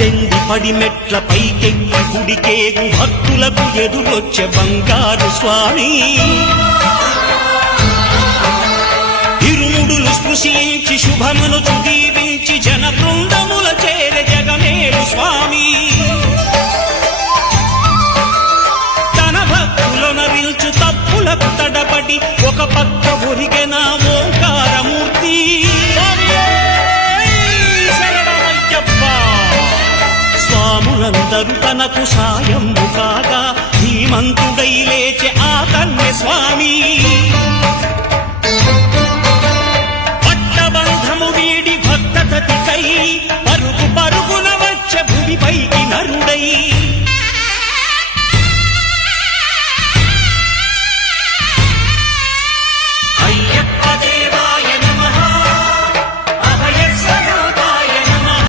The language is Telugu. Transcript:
పద్దెంది పడిమెట్ల పైకెక్కి గుడికేగు భక్తులకు ఎదురొచ్చే బంగారు స్వామి ఇరుముడులు స్పృశించి శుభమును దీవించి జన బృందముల చేరే జగమేలు స్వామి తన భక్తులనరిల్చు తప్పులకు తడబడి ఒక పక్క ఒరిగెన ఓంకారమూర్తి స్వాములందరూ తనకు సాయము కాగా ధీమంతుడై లేచే ఆ కన్య స్వామి